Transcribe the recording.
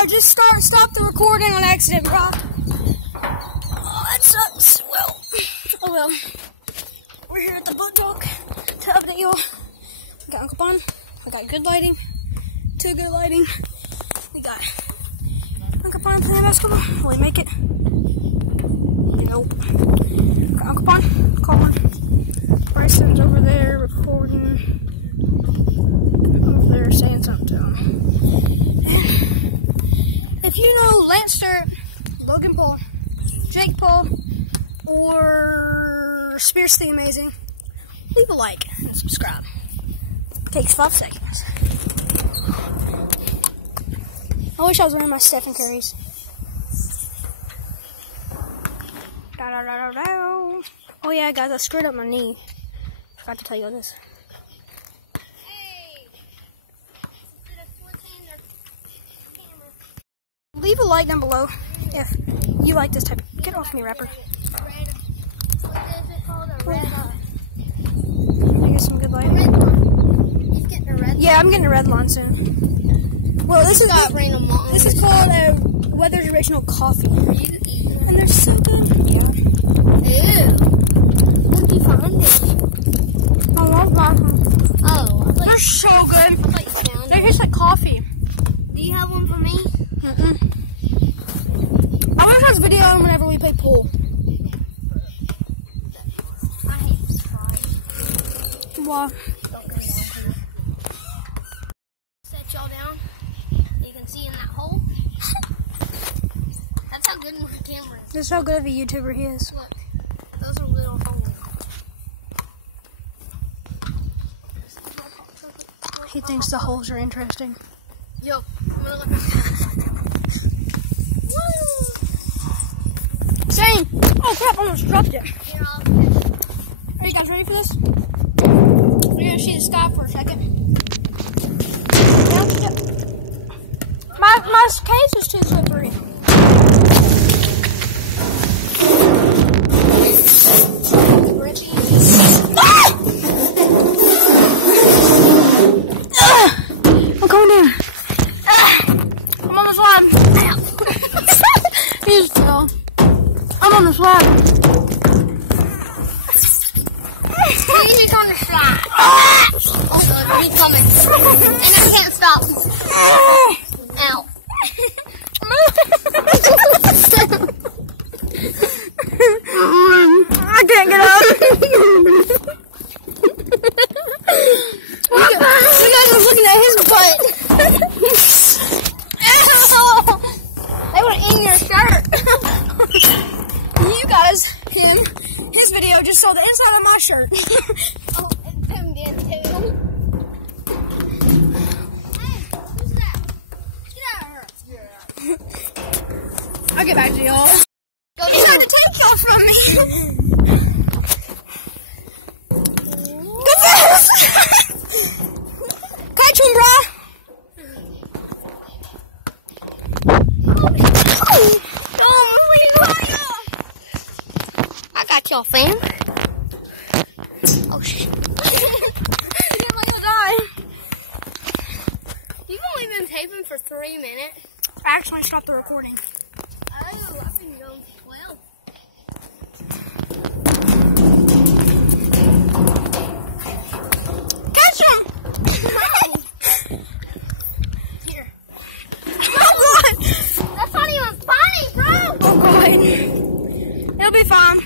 I just stopped the recording on accident, bro. Oh, that sucks. Well, oh well. We're here at the boat dock to update you. We got Uncle Bon. We got good lighting. Too good lighting. We got Uncle Bon playing basketball. Will he make it? Nope. Got Uncle Bon calling. Bryson's over there recording. Over there saying something to him. If you know Lance Stewart, Logan Paul, Jake Paul, or Spears the Amazing, leave a like and subscribe. Takes 5 seconds. I wish I was wearing my Stephen Curry's. Oh yeah, guys, I screwed up my knee. Forgot to tell you this. Leave a like down below if you like this type. Get off me, rapper. I get some good lighting. Yeah, I'm getting a red line soon. Well, this is called Weather's Original Coffee, and they're so good. Ew. Where did you find it? I love coffee. Oh, they're so good. They taste like coffee. Do you have one for me? I want to show this video whenever we play pool. I hate this fry. Why? Set y'all down. You can see in that hole. That's how good my camera is. This is how good of a YouTuber he is. Look, those are little holes. He thinks the holes are interesting. Yo, I'm gonna look at Shane! Oh crap, I almost dropped it. Here, Are you guys ready for this? We're gonna see the sky for a second. My case is too slippery. I'm coming down. I'm on the slide. You just fell. I'm on the slide. He's on the slide. Oh, God, he's coming. And I can't stop. Ow. I can't get up. You guys are looking at his butt. They were in your shirt. You guys, his video just saw the inside of my shirt. Oh, and Tim did too. Hey, who's that? Get out of here. I'll get back to y'all. He's trying to take y'all from me. Good fish! Catch him, bro. I got y'all, fam. Oh, shit. You're gonna die. You've only been taping for 3 minutes. I actually stopped the recording. Oh, I've been going for 12. Catch him! Here. Oh, God! That's not even funny, bro! Oh, God. It'll be fine.